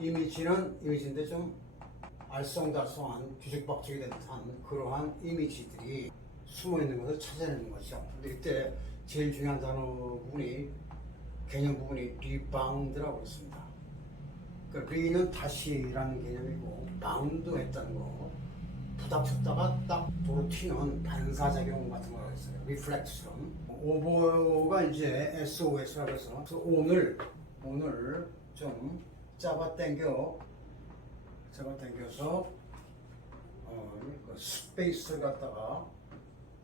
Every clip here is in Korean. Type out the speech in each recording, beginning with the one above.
이미지인데 좀 알쏭달쏭한 뒤죽박죽이 된 듯한 그러한 이미지들이 숨어 있는 것을 찾아내는 거죠. 근데 이때 제일 중요한 개념 부분이 리바운드라고 했습니다. 그러니까 리는 다시라는 개념이고 바운드했다는 거, 부닥쳤다가 딱 도로 튀는 반사작용 같은 거라고 했어요. 리플렉트처럼. 오버가 이제 SOS라고 해서 오늘 좀 잡아당겨서 그 스페이스를 갖다가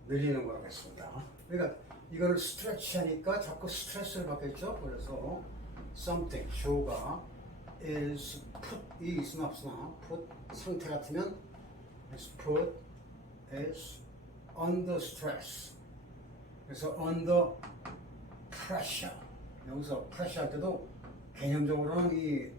늘리는 거라고 했습니다. 그러니까 이거를 스트레치 하니까 자꾸 스트레스를 받겠죠. 그래서 something, show가 is put, 이 있으나 없으나 put 상태 같으면 is put is under stress. 그래서 under pressure. 여기서 pressure 할 때도 개념적으로는 이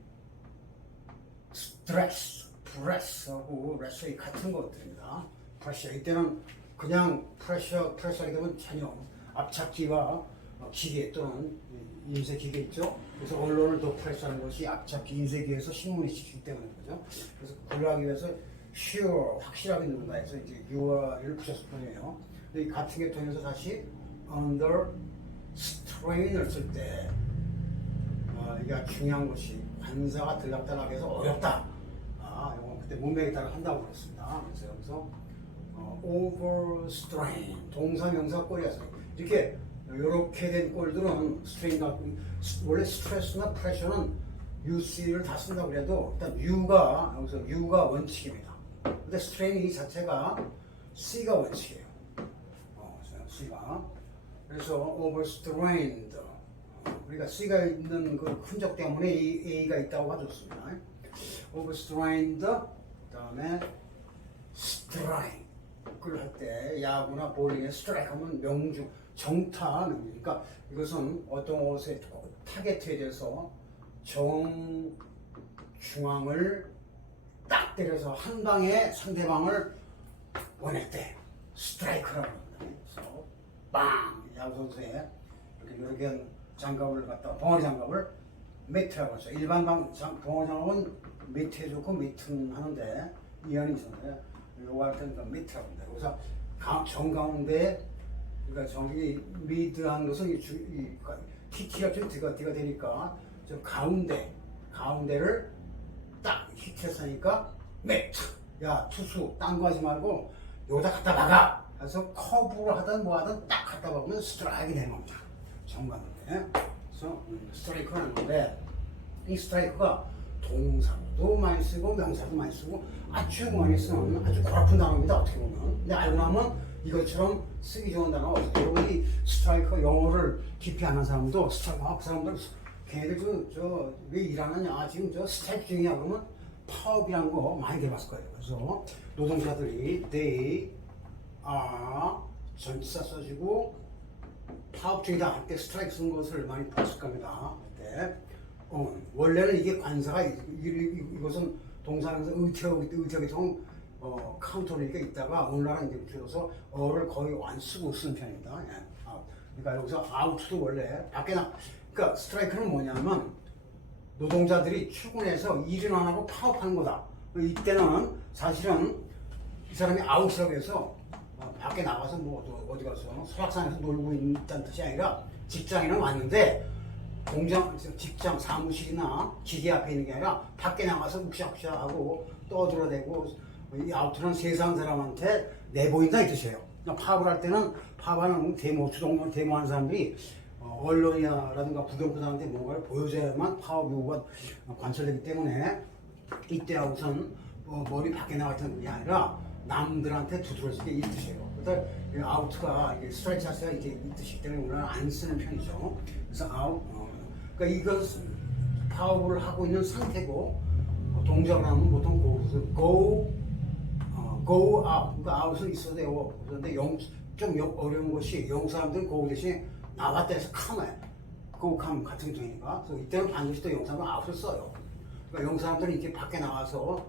stress, press하고 rest이 같은 것들입니다. pressure 이때는 그냥 pressure 하게 되면 전혀 압착기와 기계 또는 인쇄기계 있죠. 그래서 언론을 더 프레스하는 것이 압착기 인쇄기에서 신문이 찍히기 때문에 그죠. 그래서 그걸 하기 위해서 sure 확실하게 누른다 해서 이제 you를 붙였을 뿐이에요. 근데 이 같은 계통에서 다시 under strain을 쓸 때 이게 중요한 것이 관사가 들락달락해서 어렵다. 이건 그때 문맥에 따라 한다고 그랬습니다. 그래서 여기서 overstrain 동사 명사 꼴이어서 이렇게 된 꼴들은 strain과 원래 스트레스나 프레셔는 UC를 다 쓴다고 그래도 일단 U가 원칙입니다. 근데 strain 이 자체가 C가 원칙이에요. C가 그래서 overstrained 우리가 C가 있는 그 흔적 때문에 이 A가 있다고 봐줬습니다. overstrained 그다음에 strike 그걸 할 때 야구나 볼링에 스트라이크 하면 명중 정타 그러니까 이것은 어떤 것의 타겟에 대해서 정중앙을 딱 때려서 한 방에 상대방을 보낼 때 스트라이크라고 합니다. 그래서 빵 야구 선수의 이렇게 한 장갑을 갖다 벙어리 장갑을 매트라고 하죠. 일반 벙어리 장갑은 매트에 좋고 매트는 하는데 이한이 있었는데 요거 할 때는 매트라고 합니다. 그래서 정가운데 그러니까 저기 미드한 것은 TT가 좀 D가 되니까 좀 가운데를 딱 히트했으니까 매트 야 투수 딴 거 하지 말고 여기다 갖다 박아 그래서 커브를 하든 뭐 하든 딱 갖다 박으면 스트라이크가 되는 겁니다. 정가운데 그래서 스트라이크가 하는데 이 스트라이크가 동사도 많이 쓰고 명사도 많이 쓰고 아주 많이 쓰는 아주 골아픈 단어입니다. 어떻게 보면 근데 알고 나면 이것처럼 쓰기 좋은 단어 여러분 이 스트라이커 영어를 깊이 아는 사람도 그 사람들 걔네들 왜 일하느냐 지금 스트라이크 중이야 그러면 파업이란 거 많이 들어봤을 거예요. 그래서 노동자들이 they are 전치사 써주고 파업 중이다 할 때 스트라이크 쓴 것을 많이 봤을 겁니다. 그때 원래는 이게 관사가 이것은 동사에서 의태어계통 카운터니까 있다가 오늘날은 이제 줄여서 어를 거의 안 쓰고 쓰는 편입니다. 예. 그러니까 여기서 아웃도 원래 그러니까 스트라이크는 뭐냐면 노동자들이 출근해서 일은 안 하고 파업하는 거다. 이때는 사실은 이 사람이 아웃이라고 해서 밖에 나가서 뭐 어디 가서 설악산에서 놀고 있다는 뜻이 아니라 직장에는 왔는데 직장 사무실이나 기계 앞에 있는 게 아니라 밖에 나가서 욱샤욱샤하고 떠들어대고 이 아웃은 세상 사람한테 내보인다 이 뜻이에요. 파업을 할 때는 파업하는 주동을 데모하는 사람들이 언론이라든가 부경부단한테 뭔가를 보여줘야만 파업 요구가 관철되기 때문에 이때 우선 머리 밖에 나갔던 게 아니라 남들한테 두드러질 게 이 뜻이에요. 그래서 아웃가 스트라이크 자체가 이제 이 뜻이기 때문에 우리는 안 쓰는 편이죠. 그래서 아웃 그러니까 이것은 파업을 하고 있는 상태고 동작을 하면 보통 go out 그러니까 out은 있어도 돼요. 그런데 좀 어려운 것이 영어 사람들은 go 대신에 나왔다 해서 come에 go come 같은 게 되니까 그래서 이때는 반드시 또 영어 사람은 out을 써요. 그러니까 영어 사람들은 이렇게 밖에 나와서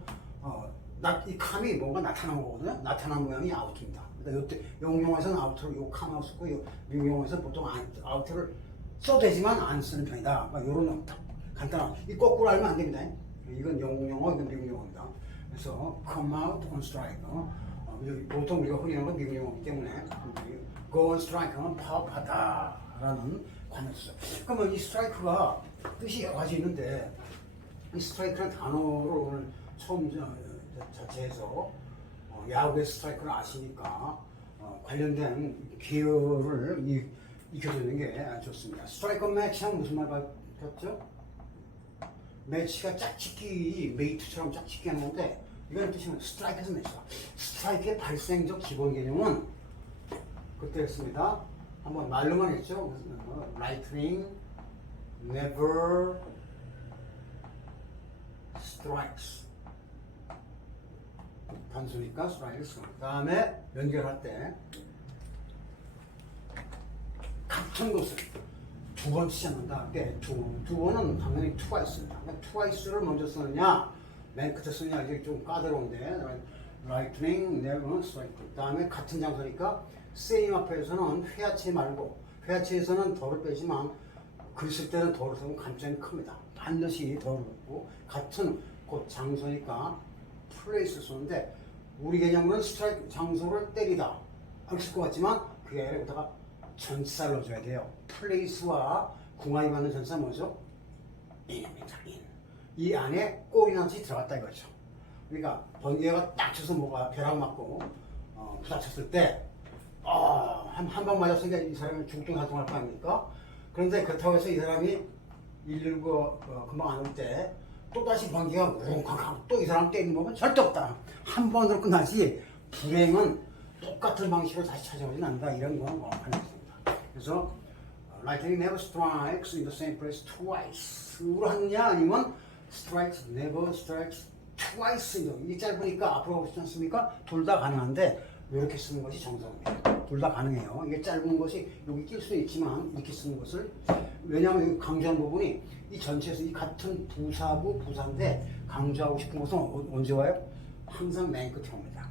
이 come이 뭔가 나타난 거거든요. 나타난 모양이 out입니다. 그러니까 이때 영어 영어에서는 out를 요 come out 쓰고 미국 영어에서는 보통 out를 써도 되지만 안 쓰는 편이다. 그러니까 이런 간단한 이 거꾸로 알면 안 됩니다. 이건 영국 용어, 이건 미국 용어입니다. 그래서 come out on strike. 보통 우리가 흔히 하는 건 미국 용어이기 때문에 go on strike 하면 파업하다라는 관어죠. 그러면 이 스트라이크가 뜻이 여러 가지 있는데 이 스트라이크라는 단어를 오늘 처음 자체에서 야구의 스트라이크를 아시니까 관련된 기여를 익혀주는 게 좋습니다. 스트라이크 매치 하면 무슨 말 같죠? 매치가 짝짓기, 메이트처럼 짝짓기 하는 건데 이건 뜻이 스트라이크에서 매치다. 스트라이크의 발생적 기본 개념은 그때 했습니다. 한번 말로만 했죠. Lightning never strikes. 단수니까 strikes. 그 다음에 연결할 때 같은 곳을 두 번 치지 않는다. 두 번은 당연히 twice입니다. twice를 먼저 쓰느냐, 맨 끝에 쓰느냐 이게 좀 까다로운데 lightning never strikes. 그 다음에 같은 장소니까 same 앞에서는 회화체 말고 회화체에서는 덜을 빼지만 글 쓸 때는 덜을 쓰면 감점이 큽니다. 반드시 덜을 넣고 같은 곳 장소니까 플레이스 쓰는데 우리 개념으로는 스트라이크 장소를 때리다 이렇게 쓸 것 같지만 그게 아니라 여기다가 전치사를 넣어줘야 돼요. 플레이스와 궁합이 맞는 전치사 뭐죠? in입니다. in. 이 안에 골이라는 뜻이 들어갔다 이거죠. 그러니까 번개가 딱 쳐서 뭐가 벼락 맞고 부딪혔을 때 한 방 맞았으니까 이 사람이 중증 활동할 거 아닙니까? 그런데 그렇다고 해서 이 사람이 119 금방 안 올 때 또다시 번개가 우렁쾅쾅 또 이 사람 때리는 법은 절대 없다. 한 번으로 끝나지 불행은 똑같은 방식으로 다시 찾아오진 않는다. 이런 건 관련있습니다. 그래서 lightning never strikes in the same place twice로 하느냐 아니면 strikes never strikes twice 이게 짧으니까 앞으로 가고 싶지 않습니까? 둘 다 가능한데 이렇게 쓰는 것이 정석입니다. 둘 다 가능해요. 이게 짧은 것이 여기 낄 수는 있지만 이렇게 쓰는 것을 왜냐하면 여기 강조한 부분이 이 전체에서 이 같은 부사부 부사인데 강조하고 싶은 것은 언제 와요? 항상 맨 끝에 옵니다.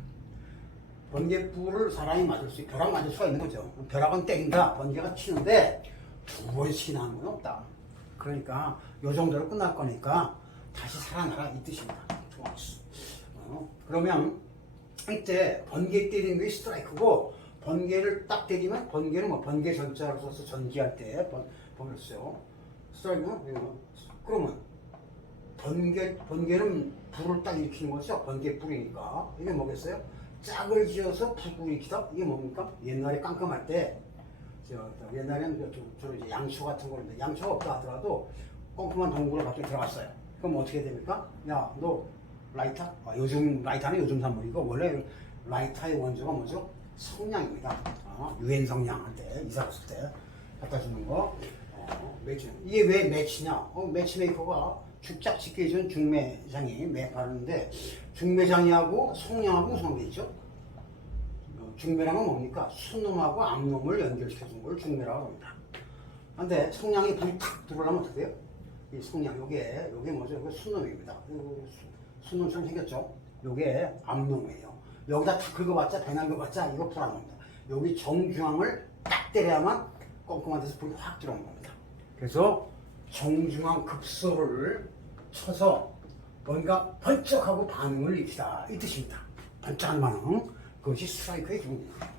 번개불을 사람이 맞을 수 벼락 맞을 수가 있는 거죠. 벼락은 때린다. 번개가 치는데 두 번씩이나 하는 건 없다. 그러니까 요 정도로 끝날 거니까 다시 살아나라 이 뜻입니다. 좋았어. 그러면 이때 번개 때리는 게 스트라이크고 번개를 딱 때리면 번개는 뭐 번개 전자로 써서 전기할 때 번개를 써요. 스트라이크는 그러면 번개는 불을 딱 일으키는 거죠. 번개불이니까 이게 뭐겠어요? 짝을 지어서 불을 일으키다? 이게 뭡니까? 옛날에 깜깜할 때 옛날에는 주로 이제 양초 같은 거인데 양초가 없다 하더라도 꼼꼼한 동굴에 밖에 들어갔어요. 그럼 어떻게 됩니까? 야, 너 라이터? 요즘 라이터는 요즘 산물이고 원래 라이터의 원조가 뭐죠? 성냥입니다. 유엔 성냥 할 때 이사 갔을 때 갖다 주는 거. 매치. 이게 왜 매치냐? 매치메이커가 죽작 짓게 해준 중매장이 매파르는데 중매장이하고 성냥하고 무슨 관계 있죠? 중매랑은 뭡니까? 순놈하고 암놈을 연결시켜준 걸 중매라고 합니다. 근데 성냥이 불이 탁 들어오려면 어떻게 돼요? 이 성냥, 요게 뭐죠? 요게 순놈입니다. 순놈처럼 생겼죠? 요게 암놈이에요. 여기다 탁 긁어봤자, 배낭 긁어봤자, 이거 불안합니다. 여기 정중앙을 딱 때려야만 꼼꼼한 데서 불이 확 들어오는 겁니다. 그래서 정중앙 급소를 쳐서 뭔가 번쩍하고 반응을 일으키다. 이 뜻입니다. 번쩍한 반응. 그것이 스트라이크의 기본입니다.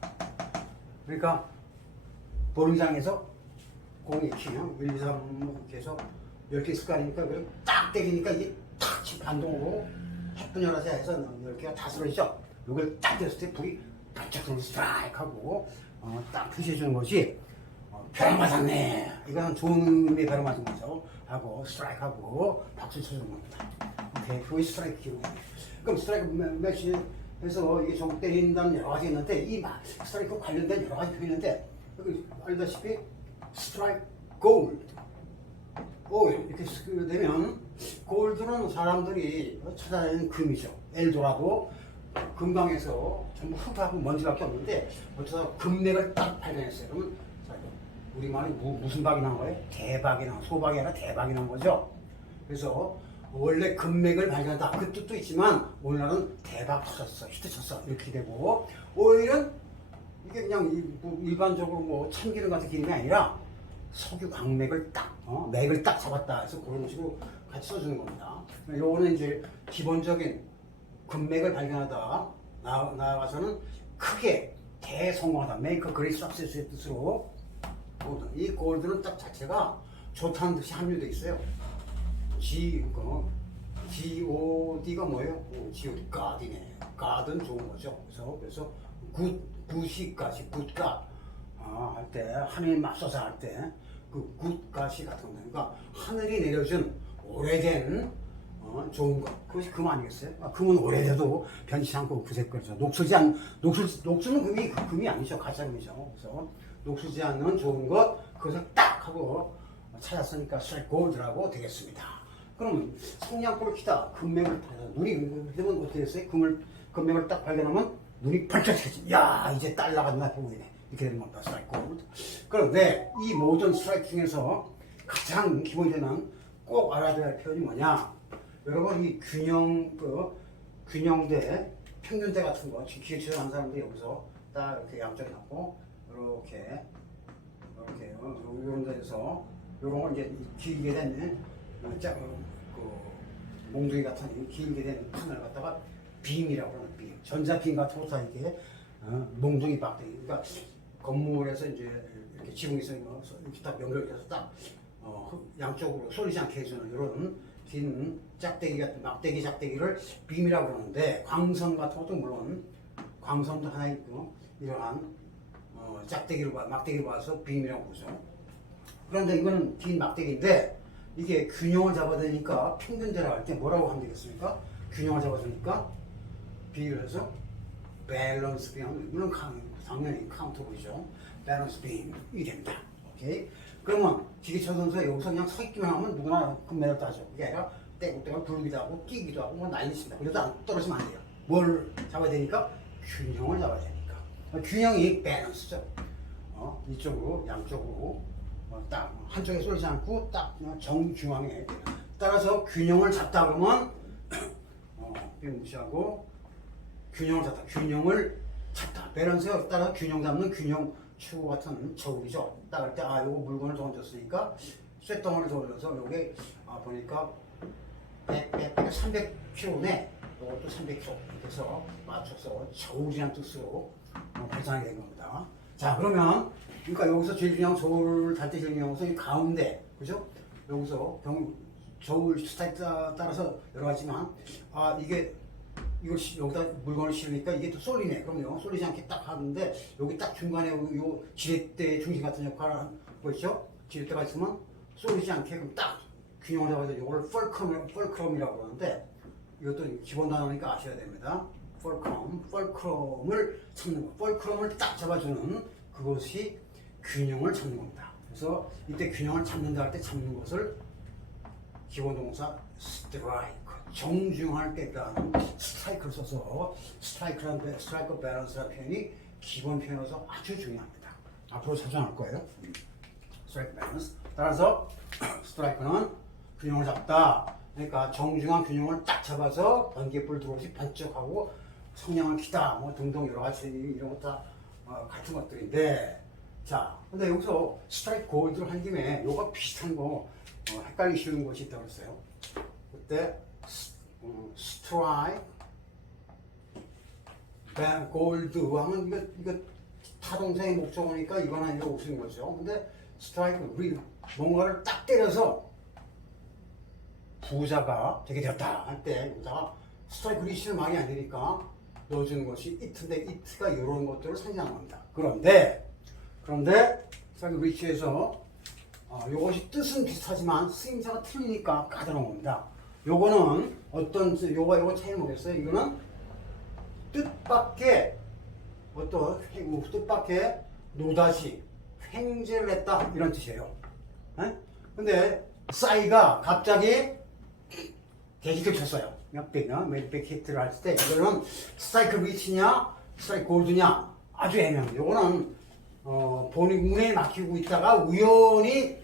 그러니까 볼링장에서 공이 치면 1, 2, 3 이렇게 해서 10개 있을 거 아닙니까? 딱 때리니까 이게 탁 반동으로 햇분열하자 해서 10개가 다 쓰러지죠? 이걸 딱 때렸을 때 불이 반짝 들어서 스트라이크하고 딱 표시해주는 것이 벼락 맞았네. 이거는 좋은 의미의 벼락 맞은 거죠. 하고 스트라이크하고 박수 쳐주는 겁니다. 대표의 스트라이크 기록입니다. 그럼 스트라이크 매치에서 이게 정 때린다는 여러 가지 있는데 이 스트라이크 관련된 여러 가지 표현이 있는데 여기 알다시피 스트라이크 골드 이렇게 되면 골드는 사람들이 찾아다니는 금이죠. 엘도라도 금강에서 전부 흙하고 먼지밖에 없는데 어쩌다 금맥을 딱 발견했어요. 그러면 우리말이 무슨 박이 난 거예요? 대박이 난 소박이 아니라 대박이 난 거죠. 그래서 원래 금맥을 발견하다 그 뜻도 있지만 오늘날은 대박 터졌어, 히트 쳤어 이렇게 되고 오일은 이게 그냥 일반적으로 뭐 참기름 같은 기름이 아니라 석유 광맥을 딱 맥을 딱 잡았다 해서 그런 식으로 같이 써주는 겁니다. 요거는 이제 기본적인 금맥을 발견하다 나아가서는 크게 대성공하다, make a great success의 뜻으로 이 골드는 딱 자체가 좋다는 뜻이 함유되어 있어요. God가 뭐예요? God, God이네. God은 좋은 거죠. 그래서 굿이 굿가 할 때 하늘이 맙소사 할 때 그 굿가시 같은 거. 그러니까 하늘이 내려준 오래된 좋은 것. 그것이 금 아니겠어요? 금은 오래돼도 변치 않고 구색 거죠. 녹수는 금이 아니죠. 가짜 금이죠. 그래서 녹슬지 않는 좋은 것, 그것을 딱 하고 찾았으니까 스트라이크 골드라고 되겠습니다. 그러면 성냥불을 켜다 금맥을 타서 눈이 되면 어떻게 됐어요? 금맥을 딱 발견하면 눈이 번쩍해지. 야, 이제 딸 나간다 보이네. 이렇게 되는 겁니다. 스트라이크 골드. 그런데 이 모든 스트라이크 중에서 가장 기본적인 꼭 알아둬야 할 표현이 뭐냐? 여러분, 이 균형대, 평균대 같은 거, 기회치를 하는 사람들이 여기서 딱 이렇게 양쪽에 놓고, 이렇게, 이런 데서, 요런 걸 이제 길게 된, 몽둥이 같은 길게 된 판을 갖다가 빔이라고 하는 빔. 전자빔 같은 것도 이렇게, 몽둥이 막대기. 그러니까 건물에서 이제 이렇게 지붕이 있으면 이렇게 딱 연결돼서 딱, 양쪽으로 쏠리지 않게 해주는 이런 긴 짝대기 같은 막대기 짝대기를 빔이라고 그러는데, 광선 같은 것도 물론 광선도 하나 있고 이러한 막대기로 봐서 빔이라고 보죠. 그런데 이거는 긴 막대기인데 이게 균형을 잡아야 되니까 평균대라고 할 때 뭐라고 하면 되겠습니까? 균형을 잡아야 되니까 비교를 해서 밸런스 빔, 이건 당연히 카운터보이죠. 밸런스 빔이 됩니다. 오케이? 그러면 기계철 선수가 여기서 그냥 서 있기만 하면 누구나 금메달 따죠. 그게 아니라 떼고 굴기도 하고 뛰기도 하고 뭐 난리습니다. 그래도 떨어지면 안 돼요. 뭘 잡아야 되니까? 균형을 잡아야 되니까. 균형이 밸런스죠. 이쪽으로 양쪽으로 딱 한쪽에 쏠리지 않고 딱 그냥 정중앙에. 따라서 균형을 잡다 그러면 무시하고 균형을 잡다. 밸런스에 따라 균형 잡는 균형 추구 같은 저울이죠. 딱 할 때 요거 물건을 던졌으니까 쇳덩어리를 돌려서 요게 보니까 300kg네. 요것도 300kg. 그래서 맞춰서 저울이라는 뜻으로 발전하게 된 겁니다. 자, 그러면 그러니까 여기서 제일 중요한 저울 달 때 제일 중요한 것은 이 가운데, 그죠? 여기서 저울 스타일에 따라서 여러 가지지만 이걸 여기다 물건을 실으니까 이게 또 쏠리네. 그럼요. 쏠리지 않게 딱 하는데 여기 딱 중간에 요 지렛대 중심 같은 역할을 하는 거 있죠? 지렛대가 있으면 쏠리지 않게 그럼 딱 균형을 잡아서 이걸 펄크럼이라고 하는데 이것도 기본 단어니까 아셔야 됩니다. 펄크럼을 찾는 거. 펄크럼을 딱 잡아주는 그것이 균형을 찾는 겁니다. 그래서 이때 균형을 찾는다 할 때 찾는 것을 기본 동사 스트라이크, 정중할 때라는 스트라이크를 써서 스트라이크 밸런스라는 표현이 기본 표현으로서 아주 중요합니다. 앞으로 자주 나올 거예요. 스트라이크 밸런스. 따라서 스트라이크는 균형을 잡다. 그러니까 정중한 균형을 딱 잡아서 번개불 들어오듯이 번쩍하고 성냥을 키다 뭐 등등 여러 가지 이런 것 다 같은 것들인데, 자, 근데 여기서 스트라이크 골드를 한 김에 요거 비슷한 거 헷갈리기 쉬운 것이 있다고 그랬어요. 그때 스트라이크 골드 하면 이거 타동사의 목적어니까 이건 아니라 웃은 거죠. 근데 스트라이크 뭔가를 딱 때려서 부자가 되게 되었다 할 때 여기다가 스트라이크 리치는 말이 안 되니까 넣어주는 것이 it인데 it가 이런 것들을 상징하는 겁니다. 그런데 스트라이크 리치에서 요것이 뜻은 비슷하지만 쓰임새가 틀리니까 까다로운 겁니다. 요거는 요거 차이 뭐겠어요? 이거는 뜻밖의 노다지 횡재를 했다 이런 뜻이에요. 근데 싸이가 갑자기 대기를 쳤어요. 몇백 히트를 할 때 이거는 스트라이크 리치냐 스트라이크 골드냐 아주 애매합니다. 요거는 본인 운에 맡기고 있다가 우연히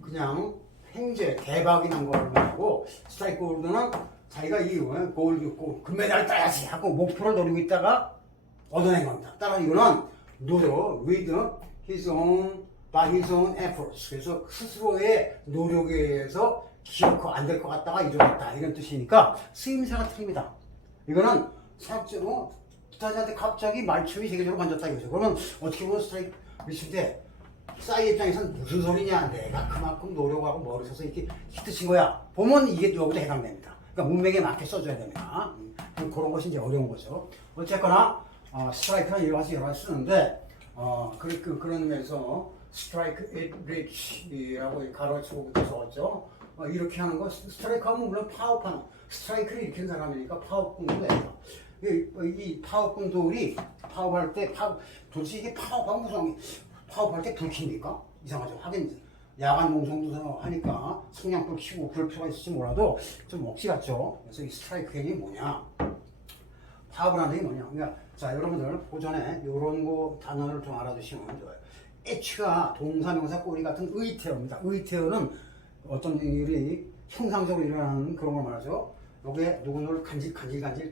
그냥 횡재 대박이 난 거를 말하고, 스트라이크 골드는 자기가 이 금메달을 따야지 하고 목표를 노리고 있다가 얻어낸 겁니다. 따라 이거는 노력 with by his own efforts. 그래서 스스로의 노력에 의해서 기어코 안 될 것 같다가 이러겠다 이런 뜻이니까 쓰임새가 틀립니다. 이거는 사업적으로 투자자한테 갑자기 말춤이 세계적으로 번졌다 이거죠. 그러면 어떻게 보면 스트라이크 미칠 때 싸이 입장에서는 무슨 소리냐, 내가 그만큼 노력하고 머리 써서 이렇게 히트 친 거야 보면 이게 여기서 해당됩니다. 그러니까 문맥에 맞게 써줘야 됩니다. 그런 것이 이제 어려운 거죠. 어쨌거나 스트라이크는 여러 가지 쓰는데 그런 면에서 스트라이크 it rich라고 가로치고부터 적었죠. 이렇게 하는 거 스트라이크 하면 물론 파업하는 스트라이크를 일으키는 사람이니까 파업꾼도 돼요. 이 파업꾼들이 파업할 때 도대체 이게 파업하면 무슨 파업할 때 불 킵니까? 이상하죠. 하긴 야간 농성도 하니까 성냥불 켜고 그럴 필요가 있을지 몰라도 좀 억지 같죠. 그래서 이 스트라이크 개념이 뭐냐? 파업을 하는 게 뭐냐? 그러니까 자 여러분들 고전에 이런 거 단어를 좀 알아두시면 좋아요. H가 동사명사 꼬리 같은 의태어입니다. 의태어는 어떤 일이 형상적으로 일어나는 그런 걸 말하죠. 여기에 누구를 간질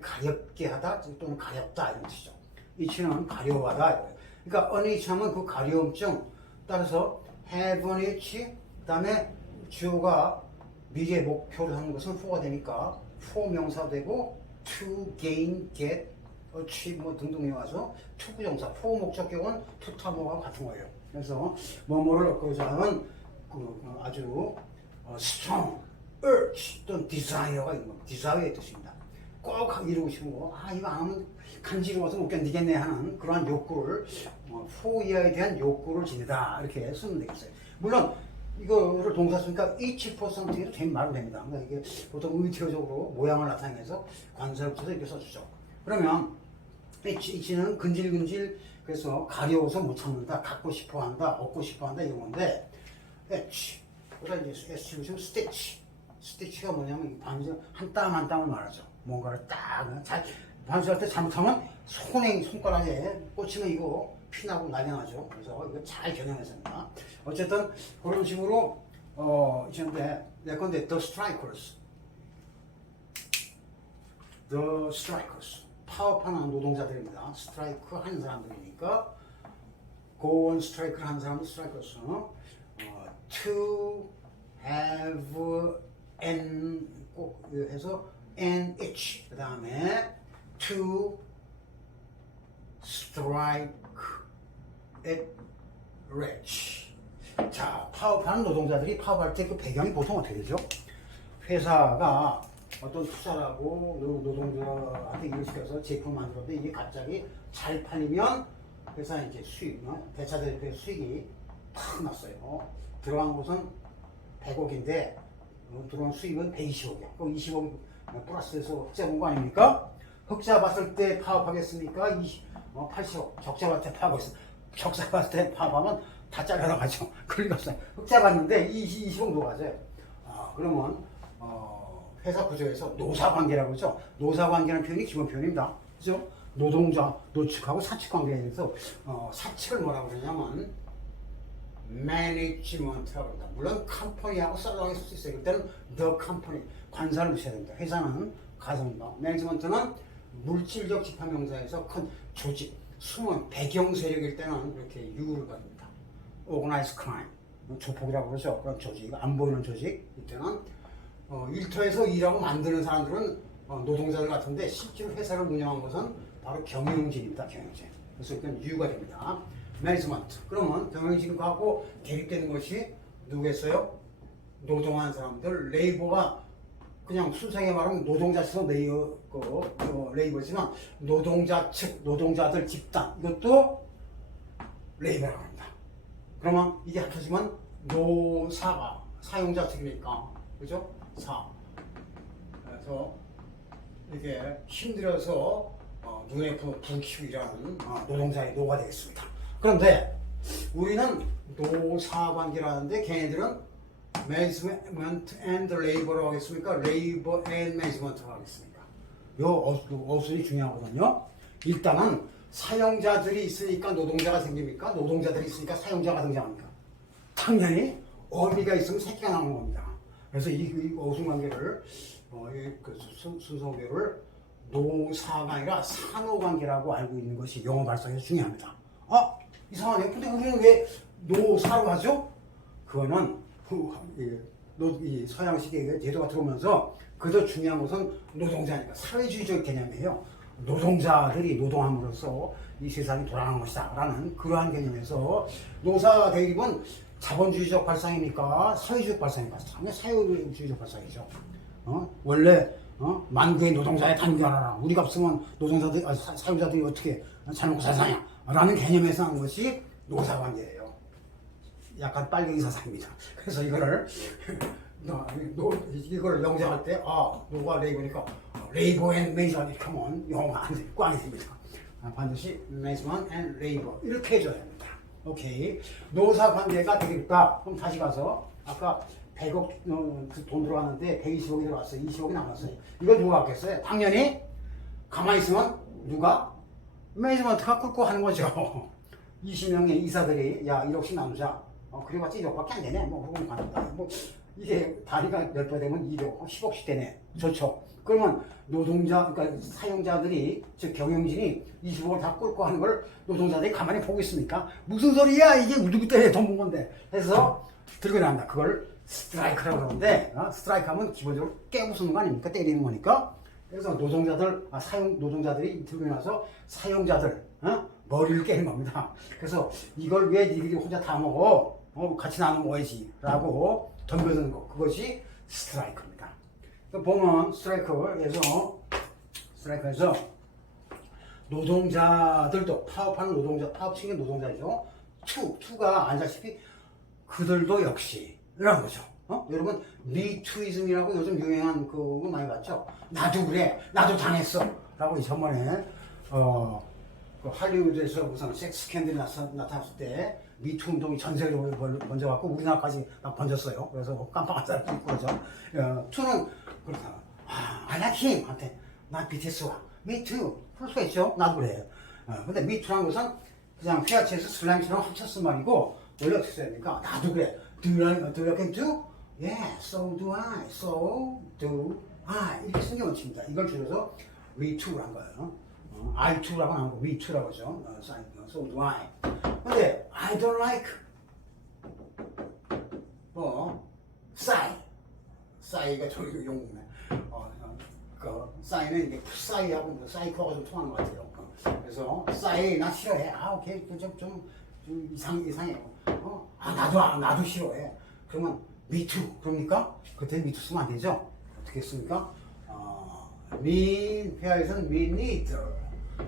가렵게 하다 또는 가렵다 이런 뜻이죠. H는 가려워하다. 그러니까 an itch 하면 그 가려움증 따라서 have an itch 그다음에 주어가 미래 목표를 하는 것은 for가 되니까 for 명사 되고 to gain, get, achieve 뭐 등등이 와서 to 부정사, for 목적격은 to 타모가 같은 거예요. 그래서 뭐뭐를 얻고자 하는 아주 strong, urge 또는 desire가 있는 겁니다. desire의 뜻입니다. 꼭 이루고 싶은 거, 이거 안 하면 간지러워서 못 견디겠네 하는 그러한 욕구를 for 대한 욕구를 지니다 이렇게 쓰면 되겠어요. 물론 이거를 동사 쓰니까 each percent에도 된 말은 됩니다. 그러니까 이게 보통 의태어적으로 모양을 나타내서 관사를 붙여서 이렇게 써주죠. 그러면 each는 근질근질 그래서 가려워서 못 참는다, 갖고 싶어 한다, 얻고 싶어 한다 이런 건데 h 그다음 이제 s 지금 스티치가 뭐냐면 한 땀 한 땀을 말하죠. 뭔가를 딱 반수할 때 잘못하면 손가락에 꽂히면 이거 피나고 난리 나죠. 그래서 이거 잘 겨냥했습니다. 어쨌든 그런 식으로 이제 내 건데 The Strikers 파업하는 노동자들입니다. 스트라이크 하는 사람들이니까 go on strike를 하는 사람도 스트라이커스. To have an 꼭 해서 an itch 그 다음에 to strike it rich. 자, 파업하는 노동자들이 파업할 때 그 배경이 보통 어떻게 되죠? 회사가 어떤 투자를 하고 노동자한테 일을 시켜서 제품을 만들었는데 이게 갑자기 잘 팔리면 회사 이제 수익, 대차대표의 수익이 팍 났어요. 들어간 곳은 100억인데 들어온 수익은 120억이야. 그럼 20억 플러스해서 흑자 본 거 아닙니까? 흑자 봤을 때 파업하겠습니까? 80억 적자 봤을 때 파업하겠습니까? 적자 봤을 때 파업하면 다 잘려나가죠. 그러니까 흑자 봤는데 20억 녹아져요. 그러면 회사 구조에서 노사관계라고 하죠. 노사관계라는 표현이 기본 표현입니다. 그죠? 노동자, 노측하고 사측관계에 대해서 사측을 뭐라고 그러냐면 management라고 합니다. 물론 컴퍼니하고 썰렁하게 쓸 수 있어요. 그때는 the company, 관사를 붙여야 됩니다. 회사는 가성입니다. 매니지먼트는 물질적 집합명사에서 큰 조직, 숨은 배경 세력일 때는 이렇게 유를 받습니다. organized crime, 조폭이라고 그러죠. 그런 조직, 안 보이는 조직, 이때는 일터에서 일하고 만드는 사람들은 노동자들 같은데 실제로 회사를 운영한 것은 바로 경영진입니다. 경영진. 그래서 이건 유가 됩니다. 매니지먼트. 그러면 경영진하고 대립되는 것이 누구겠어요? 노동하는 사람들. 레이버가 그냥 순수하게 말하면 노동자 측은 레이버지만 노동자 측, 노동자들 집단 이것도 레이버라고 합니다. 그러면 이게 합쳐지면 노사가 사용자 측이니까 그죠? 그래서 이게 힘들어서 눈에 불 켜고 일하는 노동자의 노가 되겠습니다. 그런데 우리는 노사관계라는데 걔네들은 management and labor라고 하겠습니까? labor and management라고 하겠습니까? 요 어순이 중요하거든요. 일단은 사용자들이 있으니까 노동자가 생깁니까? 노동자들이 있으니까 사용자가 등장합니까? 당연히 어미가 있으면 새끼가 나오는 겁니다. 그래서 이 어순관계를 순서관계를 노사가 아니라 산호관계라고 알고 있는 것이 영어 발성에서 중요합니다. 이상하네요. 근데 우리는 왜 노사로 하죠? 그거는 이 서양식의 제도가 들어오면서 그저 중요한 것은 노동자니까 사회주의적 개념이에요. 노동자들이 노동함으로써 이 세상이 돌아가는 것이다 라는 그러한 개념에서 노사 대립은 자본주의적 발상이니까 사회주의적 발상이니까 당연히 사회주의적 발상이죠. 원래 만국의 노동자에 단결하라. 우리가 없으면 사유자들이 어떻게 잘 먹고 살 사냐 라는 개념에서 한 것이 노사관계예요. 약간 빨갱이 사상입니다. 그래서 이거를 이걸 명정할 때 노가 레이버니까 레이버 앤 메이저먼 이렇게 하면 영어가 안 돼. 꽝이 됩니다. 반드시 메이저먼 앤 레이버 이렇게 해줘야 합니다. 오케이. 노사관계가 되겠다. 그럼 다시 가서 아까 100억 돈 들어왔는데 120억이 들어왔어요. 20억이 남았어요. 이걸 누가 갖겠어요? 당연히 가만히 있으면 누가? 매니지먼트가 꿇고 하는 거죠. 20명의 이사들이 야 1억씩 나누자. 그래봤자 1억밖에 안 되네. 뭐 그러고 간다. 뭐 이게 다리가 몇 배 되면 2억, 10억씩 되네. 좋죠. 그러면 노동자, 그러니까 사용자들이 즉 경영진이 20억을 다 꿇고 하는 걸 노동자들이 가만히 보고 있습니까? 무슨 소리야? 이게 누구 때문에 돈 번 건데. 해서 들고 나간다. 그걸 스트라이크라고 그러는데 스트라이크 하면 기본적으로 깨부수는 거 아닙니까? 때리는 거니까. 그래서 노동자들이 들고 나서 사용자들 머리를 깨는 겁니다. 그래서 이걸 왜 니들이 혼자 다 먹어? 같이 나눠 먹어야지 라고 덤벼드는 거. 그것이 스트라이크입니다. 보면 스트라이크에서 노동자들도 파업층의 노동자이죠. 투가 알다시피 그들도 역시 이런 거죠. 여러분 미투이즘이라고 요즘 유행한 그거 많이 봤죠? 나도 그래, 나도 당했어 라고 전번에 그 할리우드에서 무슨 섹스 스캔들이 나타났을 때 미투 운동이 전 세계적으로 번져갖고 우리나라까지 막 번졌어요. 그래서 깜빡한 사람도 있고 그러죠. 투는 그렇다. I like him 한테 나 BTS와 미투 그럴 수가 있죠. 나도 그래. 근데 미투라는 것은 그냥 회화체에서 슬랭처럼 합쳤은 말이고 원래 어떻게 써야 됩니까? 나도 그래. Do you like him too? Yeah, so do I. So do I. 이렇게 쓰는 게 원칙입니다. 이걸 줄여서 we too라는 거예요. I too라고 하는 거 we too라고 하죠. So do I. 근데 I don't like 싸이가 저기 용이네. 싸이는 이게 싸이하고 사이코하고 좀 통하는 것 같아요. 그래서 싸이 나 싫어해. 오케이 좀 이상해요. 나도 싫어해. 그러면 me too. 그럽니까? 그때 me too 쓰면 안 되죠? 어떻게 씁니까? mean 회화에서는 me neither.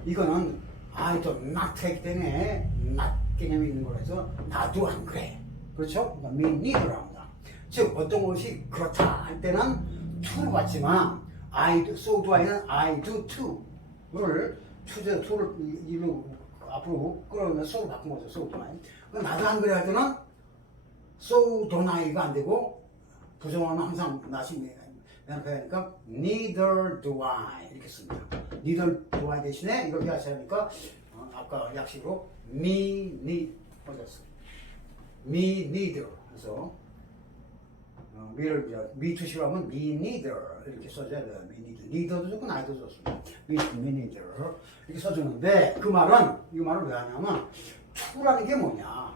이거는 I do not 하기 때문에 not 개념이 있는 거라서 나도 안 그래. 그렇죠? 그러니까 me neither 합니다. 즉 어떤 것이 그렇다 할 때는 to를 받지만 so do I는 I do too를 to를 이로 앞으로 끌어오면 so로 바꾼 거죠. so do I. 그럼 나도 안 그래 할 때는 so don't I가 안 되고 부정어는 항상 나시 연합하니까 neither do I 이렇게 씁니다. neither do I 대신에 이렇게 하셔야 하니까 아까 약식으로 me neither 그래서 me too 하면 me neither 이렇게 써줘야 돼요. me neither. neither도 좋고 neither도 좋습니다. me neither 이렇게 써주는데 이 말을 왜 하냐면 to라는 게 뭐냐?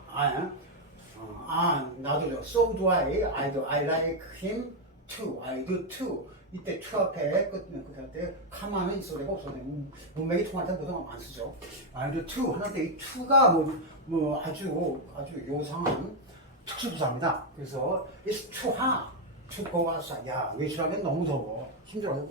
나도 so do I like him too. I do too. 이때 to 앞에 끝할 때 카마는 있어야 되고 없어야 되고 문맥이 통할 때 보통 안 쓰죠. I do too 하는데 이 to가 아주 요상한 특수부사입니다. 그래서 it's too hot to go outside. 야 외출하기엔 너무 더워 힘들어.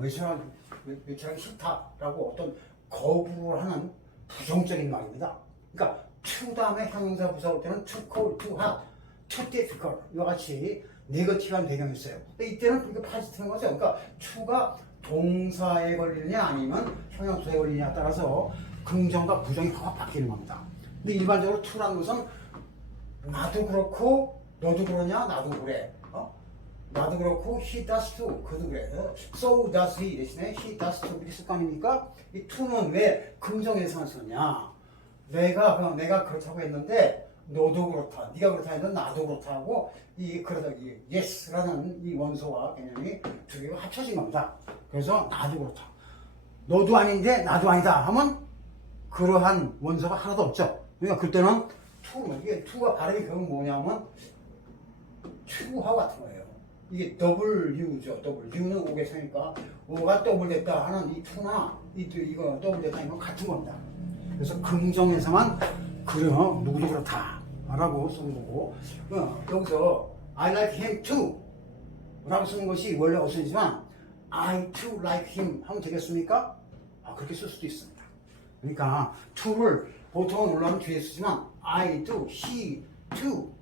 외출하기 싫다라고 어떤 거부를 하는 부정적인 말입니다. 그러니까 to 다음에 형용사 부사 올 때는 too cold, too hot, too difficult 이와 같이 네거티브한 배경이 있어요. 근데 이때는 이게 파지티브한 거죠. 그러니까 to가 동사에 걸리느냐 아니면 형용사에 걸리느냐에 따라서 긍정과 부정이 확 바뀌는 겁니다. 근데 일반적으로 to라는 것은 나도 그렇고 너도 그러냐 나도 그래. 나도 그렇고 he does too 그도 그래. so does he 대신에 he does too 이렇게 쓸 거 아닙니까? 이 to는 왜 긍정에서만 쓰느냐? 내가 그렇다고 했는데 너도 그렇다. 네가 그렇다 했는데 나도 그렇다 하고 이 yes라는 이 원소와 개념이 두 개가 합쳐진 겁니다. 그래서 나도 그렇다. 너도 아닌데 나도 아니다 하면 그러한 원소가 하나도 없죠. 그러니까 그때는 이게 to가 발음이 그건 뭐냐면 to와 같은 거예요. 이게 W죠. W는 O게 쓰니까 O가 더블 됐다 하는 이 to나 이거 더블 됐다 이건 같은 겁니다. 그래서 긍정에서만 그려 누구도 그렇다 라고 쓰는 거고 여기서 I like him too 라고 쓰는 것이 원래 어순이지만 I too like him 하면 되겠습니까? 그렇게 쓸 수도 있습니다. 그러니까 to를 보통은 올라오면 뒤에 쓰지만 I do, he too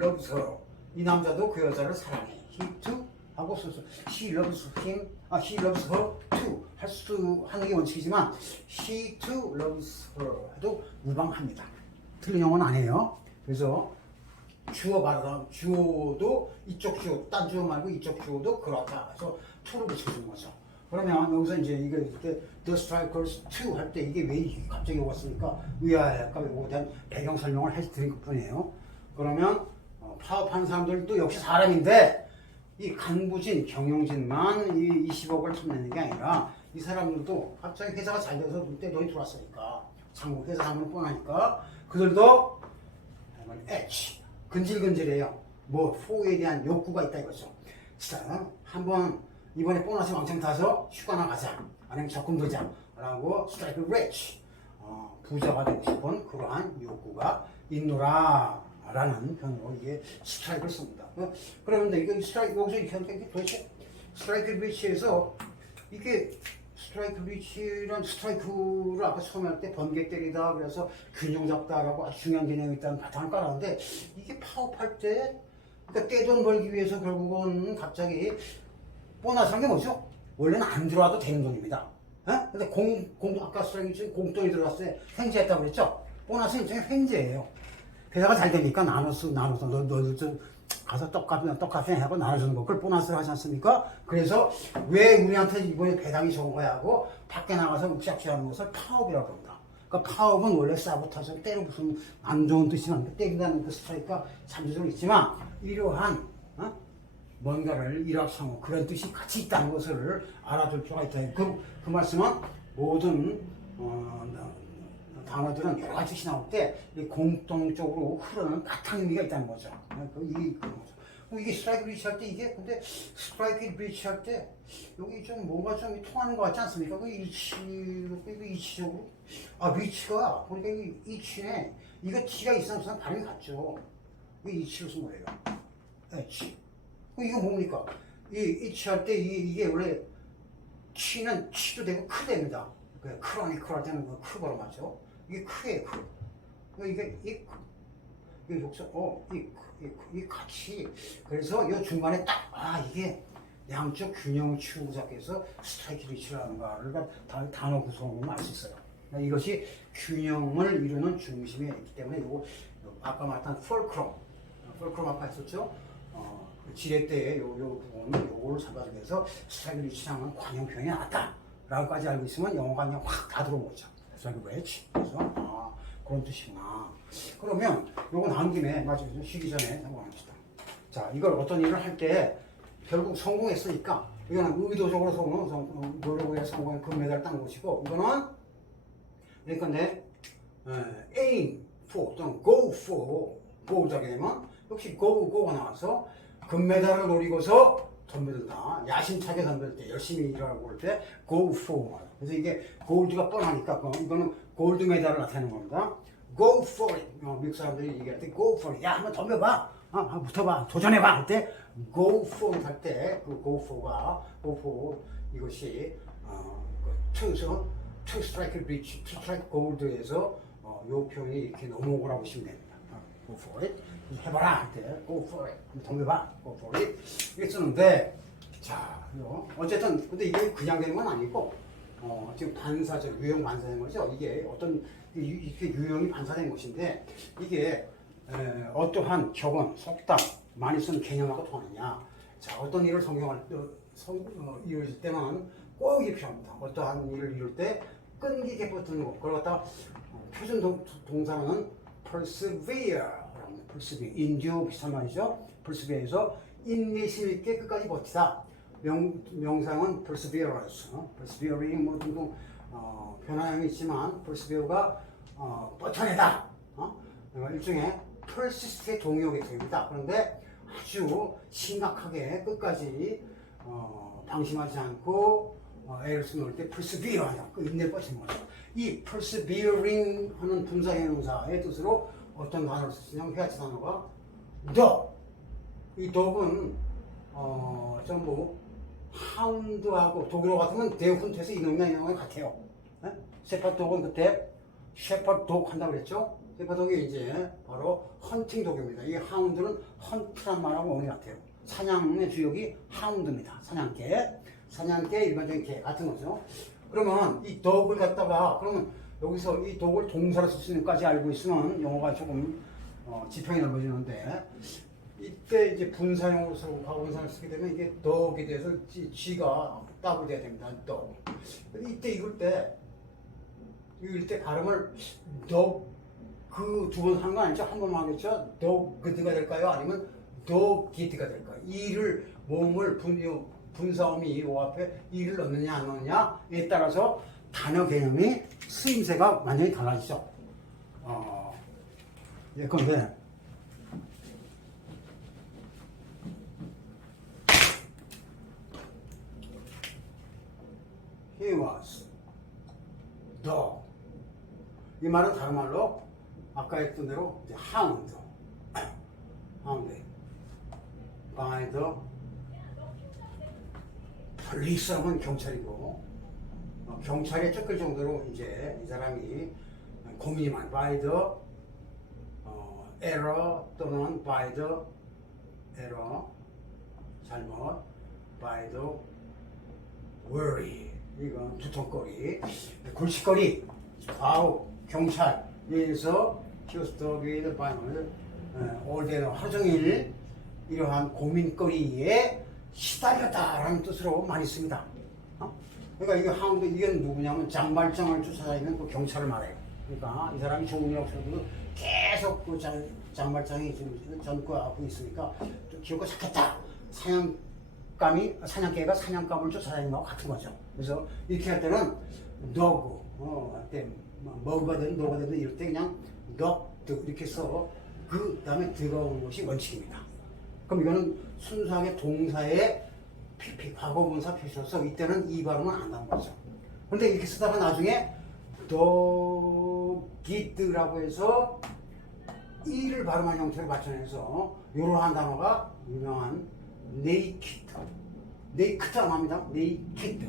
loves her. 이 남자도 그 여자를 사랑해. He too 하고 써서 she loves him, he loves her too 하는 게 원칙이지만 she too loves her 해도 무방합니다. 틀린 영어는 아니에요. 그래서 주어 말하다 주어도 이쪽 주어, 딴 주어 말고 이쪽 주어도 그렇다. 그래서 to를 붙여준 거죠. 그러면 여기서 이제 이거 이렇게 the strikers too 할 때 이게 왜 갑자기 왔으니까 의아할까 이거에 대한 배경 설명을 해드린 것 뿐이에요. 그러면 파업한 사람들도 역시 사람인데 이 간부진, 경영진만 이 20억을 탐내는 게 아니라 이 사람들도 갑자기 회사가 잘 돼서 그때 돈이 들어왔으니까 장부 회사 장부는 뻔하니까 그들도 H 근질근질해요. 뭐 포에 대한 욕구가 있다 이거죠. 진짜 한번 이번에 보너스 왕창 타서 휴가나 가자 아니면 적금 들자 라고 스트라이크 리치 부자가 되고 싶은 그러한 욕구가 있노라 라는 표현으로 이게 스트라이크를 씁니다. 그런데 이거 스트라이크 여기서 이렇게 하는데 도대체 스트라이크 리치에서 이게 스트라이크 리치란 스트라이크를 아까 처음에 할 때 번개 때리다 그래서 균형 잡다라고 아주 중요한 개념이 있다는 바탕을 깔았는데 이게 파업할 때 그러니까 떼돈 벌기 위해서 결국은 갑자기 보너스란 게 뭐죠? 원래는 안 들어와도 되는 돈입니다. 근데 아까 스트라이크 공돈이 들어왔을 때 횡재했다고 그랬죠? 보너스는 일종의 횡재예요. 회사가 잘 되니까 나눠서 너희들 좀 가서 떡값에 하고 나눠주는 거 그걸 보너스를 하지 않습니까? 그래서 왜 우리한테 이번에 배당이 좋은 거야 하고 밖에 나가서 묵시하는 것을 파업이라고 합니다. 그러니까 파업은 원래 사보타지 때려 무슨 안 좋은 뜻이나 때린다는 그 스트라이크가 잠재적으로 있지만 이러한 뭔가를 일확상호 그런 뜻이 같이 있다는 것을 알아둘 필요가 있다. 그 말씀은 모든 단어들은 여러 가지 뜻이 나올 때 공통적으로 흐르는 같은 의미가 있다는 거죠. 그런 거죠. 이게 스트라이크 리치 할 때 이게 근데 스트라이크 리치 할 때 여기 좀 뭔가 좀 통하는 것 같지 않습니까? 그 이치적으로 리치가 보니까 이치네 이거 T가 있으면 발음이 같죠. 이게 이치로 쓴 거예요. H. 이거 뭡니까? 이치 할 때 이게 원래 치는 치도 되고 크 됩니다. 크로니컬 할 때는 크 발음하죠. 이게 크예요, 크. 이게 여기서 이 같이 그래서 이 중간에 이게 양쪽 균형을 치우고 잡기 위해서 스트라이크 리치라는가를 단어 구성으로 알 수 있어요. 이것이 균형을 이루는 중심에 있기 때문에 요거 아까 말했던 폴크롬 아까 했었죠. 지뢰 때의 요 부분은 요거를 잡아주기 위해서 스트라이크 리치라는 관용 표현이 나왔다라고까지 알고 있으면 영어가 그냥 확 다 들어온 거죠. 스트라이크 리치. 그래서 그런 뜻이구나. 그러면 요거 나온 김에 마지막에 쉬기 전에 한번 합시다. 자, 이걸 어떤 일을 할 때 결국 성공했으니까 이거는 의도적으로 노력을 해서 성공한 금메달 딴 것이고 이거는 그러니까 aim for 또는 go for go하게 되면 역시 go가 나와서 금메달을 노리고서 덤벼든다. 야심차게 덤빌 때 열심히 일하고 할 때 go for. 그래서 이게 골드가 뻔하니까 이거는 골드 메달을 나타내는 겁니다. go for it. 미국 사람들이 얘기할 때 go for it. 야 한번 덤벼봐. 붙어봐. 도전해봐 할 때 go for it 할 때 그 go for 이것이 to strike reach, to strike gold에서 요 표현이 이렇게 넘어오라고 보시면 됩니다. go for it. 해봐라 할 때 go for it. 덤벼봐. go for it. 이렇게 쓰는데 자, 어쨌든 근데 이게 그냥 되는 건 아니고 지금 반사적 유형 반사된 거죠. 이게 어떤 이렇게 유형이 반사된 것인데 이게 어떠한 격언, 속담 많이 쓴 개념하고 통하느냐. 자, 어떤 일을 성경할 이루어질 때는 꼭 이게 필요합니다. 어떠한 일을 이룰 때 끈기게 버티는 것. 그걸 갖다 표준 동사는 persevere, endure 비슷한 말이죠. persevere에서 인내심 있게 끝까지 버티다. 명상은 perseverance, persevering 뭐 등등 변화형이 있지만 persevere가 버텨내다. 일종의 persist의 동의어가 됩니다. 그런데 아주 심각하게 끝까지 방심하지 않고 애를 쓰는 때 persevere 하냐, 그 인내를 뻗치는 거죠. 이 persevering 하는 분사형용사의 뜻으로 어떤 단어를 쓰냐면 해야지 단어가 dog. 이 dog은 전부 하운드하고 독일어 같으면 대훈트에서 이놈이랑 같아요. 셰퍼독은 그때 셰퍼독 한다고 그랬죠. 셰퍼독이 이제 바로 헌팅 독입니다. 이 하운드는 헌트란 말하고 어울리 같아요. 사냥의 주역이 하운드입니다. 사냥개 일반적인 개 같은 거죠. 그러면 이 독을 갖다가 그러면 여기서 이 독을 동사로 쓸 수 있는까지 알고 있으면 영어가 조금 지평이 넓어지는데 이때 이제 분사형으로 쓰고 과거분사를 쓰게 되면 이게 독에 대해서 G가 따로 돼야 됩니다. 독. 이때 읽을 때 발음을 독 그 두 번 하는 거 아니죠? 한 번만 하겠죠? 독그드가 될까요? 아니면 독기드가 될까요? 이를 몸을 분사음이 요 앞에 이를 넣느냐 안 넣느냐에 따라서 단어 개념이 쓰임새가 완전히 달라지죠. 예, 그런데 he was dog. 이 말은 다른 말로 아까 했던 대로 이제 hound by the police하면 경찰이고 경찰에 쫓길 정도로 이제 이 사람이 고민이 많아. by the error 또는 by the error 잘못 by the worry 이건 두통거리 골칫거리 아우 경찰에서 키오스터기를 바이너를 올데는 하루 종일 이러한 고민거리에 시달렸다라는 뜻으로 많이 씁니다. 그러니까 이게 하운드 이게 누구냐면 장발장을 쫓아다니는 그 경찰을 말해요. 그러니까 이 사람이 좋은 일 없어도 계속 그 장발장이 지금 전과하고 있으니까 기억을 찾겠다. 사냥개가 사냥감을 쫓아다니는 거와 같은 거죠. 그래서 이렇게 할 때는 너구, 뭐가 되든 너가 되든 이럴 때 그냥 이렇게 써. 그 다음에 들어오는 것이 원칙입니다. 그럼 이거는 순수하게 동사의 과거분사 표시로서 이때는 이 발음은 안 나온 거죠. 그런데 이렇게 쓰다가 나중에 dog이드라고 해서 이를 발음한 형태를 발전해서 이러한 단어가 유명한 naked라고 합니다. naked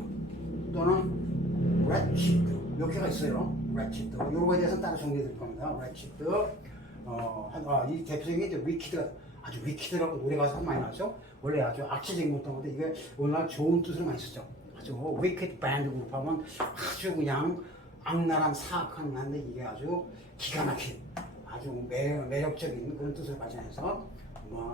또는 wretched 몇 개가 있어요. wretched 이런 거에 대해서는 따로 정리해 드릴 겁니다. wretched 이 대표적인 게 wicked가 아주 wicked라고 노래 가사가 많이 나죠. 원래 아주 악취적인 것도 건데 이게 오늘날 좋은 뜻을 많이 쓰죠. 아주 wicked band 그룹 하면 아주 그냥 악랄한 사악한 건데 이게 아주 기가 막힌 아주 매력적인 그런 뜻을 발전해서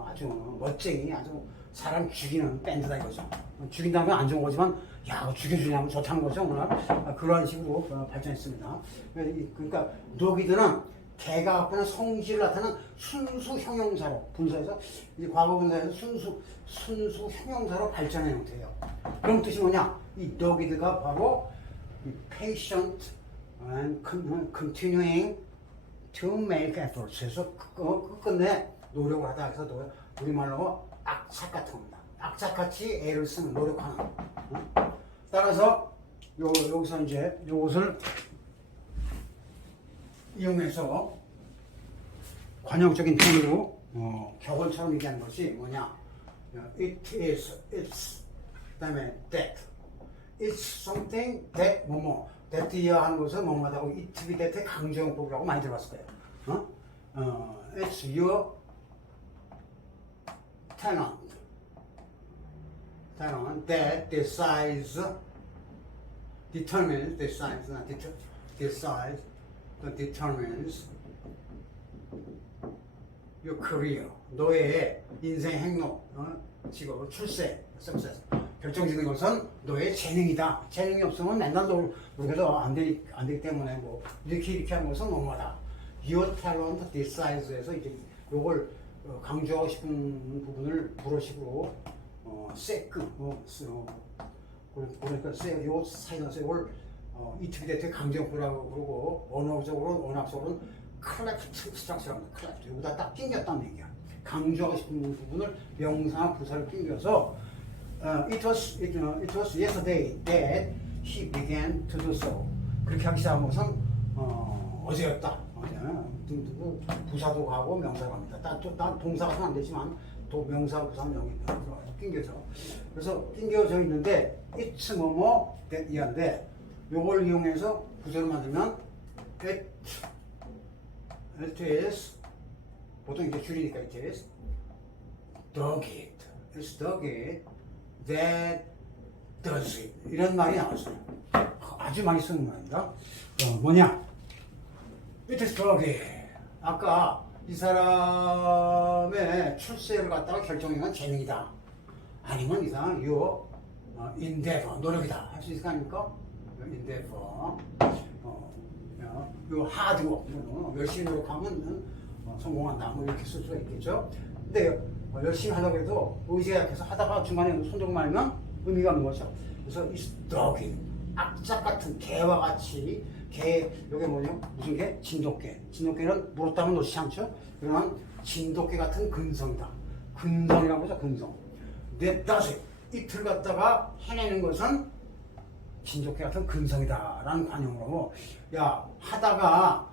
아주 멋쟁이 아주 사람 죽이는 밴드다 이거죠. 죽인다는 건 안 좋은 거지만 야 죽여주냐면 좋다는 거죠. 오늘 그런 식으로 발전했습니다. 그러니까 노기들은 개가 갖고 있는 성질을 나타내는 순수 형용사로 분사해서 이제 과거 분사해서 순수 형용사로 발전한 형태예요. 그럼 뜻이 뭐냐? 이 dogged가 바로 이 patient and continuing to make efforts 해서 끝끝내 노력을 하다 해서 우리말로 악착 같은 겁니다. 악착같이 애를 쓰는 노력하는. 따라서 여기서 이제 이것을 이용해서 관용적인 표현으로 격언처럼 얘기하는 것이 뭐냐? It is, it's, 그다음에 that. It's something that 뭐뭐. that 이어 하는 것은 뭐뭐하다고 it be that의 강조용법이라고 많이 들어봤을 거예요. It's your tenant that decides determines your career 너의 인생 행로 직업 출세 success 결정짓는 것은 너의 재능이다. 재능이 없으면 맨날 노력해도 안 되기 때문에 뭐 이렇게 하는 것은 너무하다. Your talent decide에서 이제 요걸 강조하고 싶은 부분을 불어식으로 그러니까 요 사이언스 이걸 이트비데트 강정구라고 그러고 언어적으로는 클래프트 스트럭처랍니다. 클래프트 여기다 딱 낑겼다는 얘기야. 강조하고 싶은 부분을 명사와 부사를 끼워서 it was yesterday that he began to do so. 그렇게 하기 시작한 것은 어제였다. 누구 부사도 가고 명사도 갑니다. 난 동사가 안 되지만 또 명사, 부사, 명이 들어가서 낑겨져. 그래서 낑겨져 있는데 it's 뭐뭐 that 이한데 요걸 이용해서 부사를 만들면 it is 보통 이제 줄이니까 it is the kid. It's the kid that does it. 이런 말이 나왔어요. 아주 많이 쓰는 말입니다. 뭐냐? It is the kid. 아까 이 사람의 출세를 갖다가 결정한 건 재능이다. 아니면 이 사람 your endeavor, 노력이다. 할 수 있을 거 아닙니까? endeavor. 요 hard work, 열심히 노력하면 성공한다. 뭐 이렇게 쓸 수가 있겠죠. 근데 열심히 하려고 해도 의지가 약해서 하다가 중간에 손 들고 말면 의미가 없는 거죠. 그래서 it's doggy. 악착 같은 개와 같이 요게 뭐냐? 무슨 개? 진돗개. 진돗개는 물었다면 놓지 않죠? 그러면 진돗개 같은 근성이다. 근성이라고 하죠, 근성. 내 따세 이틀 갖다가 해내는 것은 진돗개 같은 근성이다. 라는 관용으로, 야, 하다가,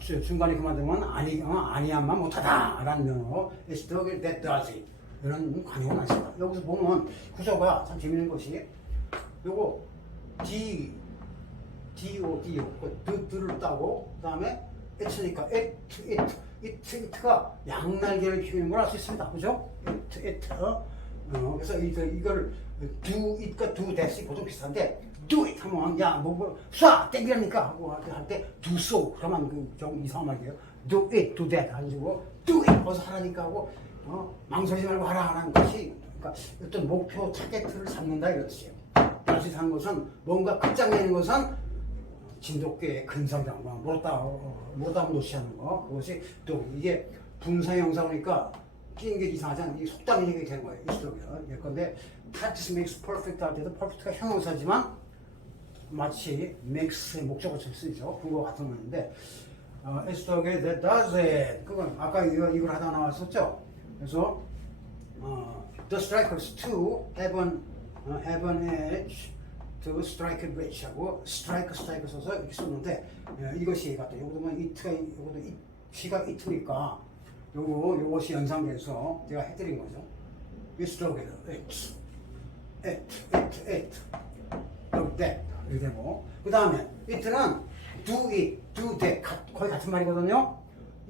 중간에 그만두면 아니야만 못하다. 라는 면으로, it's the dog that does it. 이런 관용을 많습니다. 여기서 보면 구조가 참 재밌는 것이, 요거, D-O-D-O, 드를 따고, 그 다음에 it니까 it가 양날개를 피우는 걸 알 수 있습니다. 그죠? it. 그래서 이걸 do it과 do that이 보통 비슷한데, do it 하면, 야, 쏴! 땡기라니까! 하고 할 때, do so. 그러면 좀 이상한 말이에요. do it, do that. 가지고, do it! 어서 하라니까 하고, 망설이지 말고 하라 하는 것이, 그러니까 어떤 목표, 타겟을 잡는다 이런 뜻이에요. 다시 한 것은 뭔가 끝장내는 것은 진돗개의 근성이라는 거, 물었다 놓지 않는 거. 그것이 또 이게 분사형사니까 끼는 게 이상하지 않아요. 이게 속담이 얘기 되는 거예요. 이스토리요. 예컨대 practice makes perfect 할 때도 perfect가 형용사지만 마치 makes의 목적어처럼 쓰이죠. 그거 같은 건데 it's the way that does it. 그건 아까 이걸 하다 나왔었죠. 그래서 the strikers to have an edge to strike a bridge 하고 strike 써서 이렇게 썼는데 이것이 같다. 이것도 뭐 이것도 시가 이트니까 요것이 연상돼서 제가 해드린 거죠. It's the way it that 이렇게 되고 그 다음에 it는 do it, do that 거의 같은 말이거든요.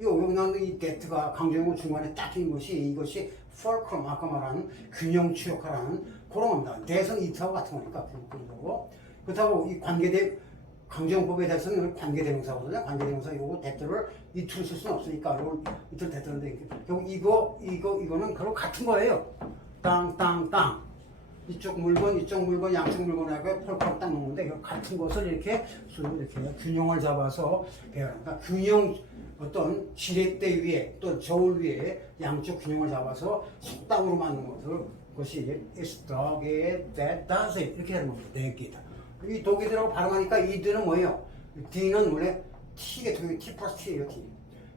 여기 나오는 이 that가 강조형으로 중간에 딱 낀 것이 이것이 fulcrum 아까 말한 균형추 역할하는 그런 겁니다. that은 it하고 같은 거니까 그런 거고 그렇다고 이 강조형법에 대해서는 관계대명사거든요. 관계대명사 요거 that를 it로 쓸 수는 없으니까 요걸 it를 that는데 결국 이거는 그런 같은 거예요. 땅 이쪽 물건, 양쪽 물건하고 펄펄 딱 놓는데 같은 것을 이렇게 균형을 잡아서 배워라. 그러니까 어떤 지렛대 위에 또 저울 위에 양쪽 균형을 잡아서 속담으로 만든 것이 is dog that does it 이렇게 되는 겁니다. 네 개다. 이 독일어라고 발음하니까 이 D는 뭐예요? D는 원래 T가 T 플러스 T예요. T.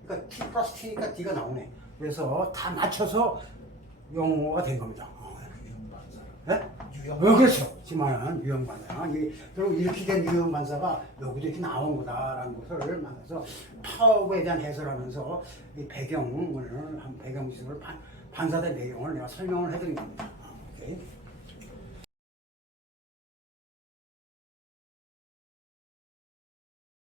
그러니까 T 플러스 T니까 D가 나오네. 그래서 다 맞춰서 영어가 된 겁니다. 네? 그렇죠. 지만 유형반사. 그리고 이렇게 된 유형반사가 여기도 이렇게 나온 거다라는 것을 만나서 파워에 대한 해설하면서 이 배경지식을 반사된 내용을 내가 설명을 해드린 겁니다. 오케이.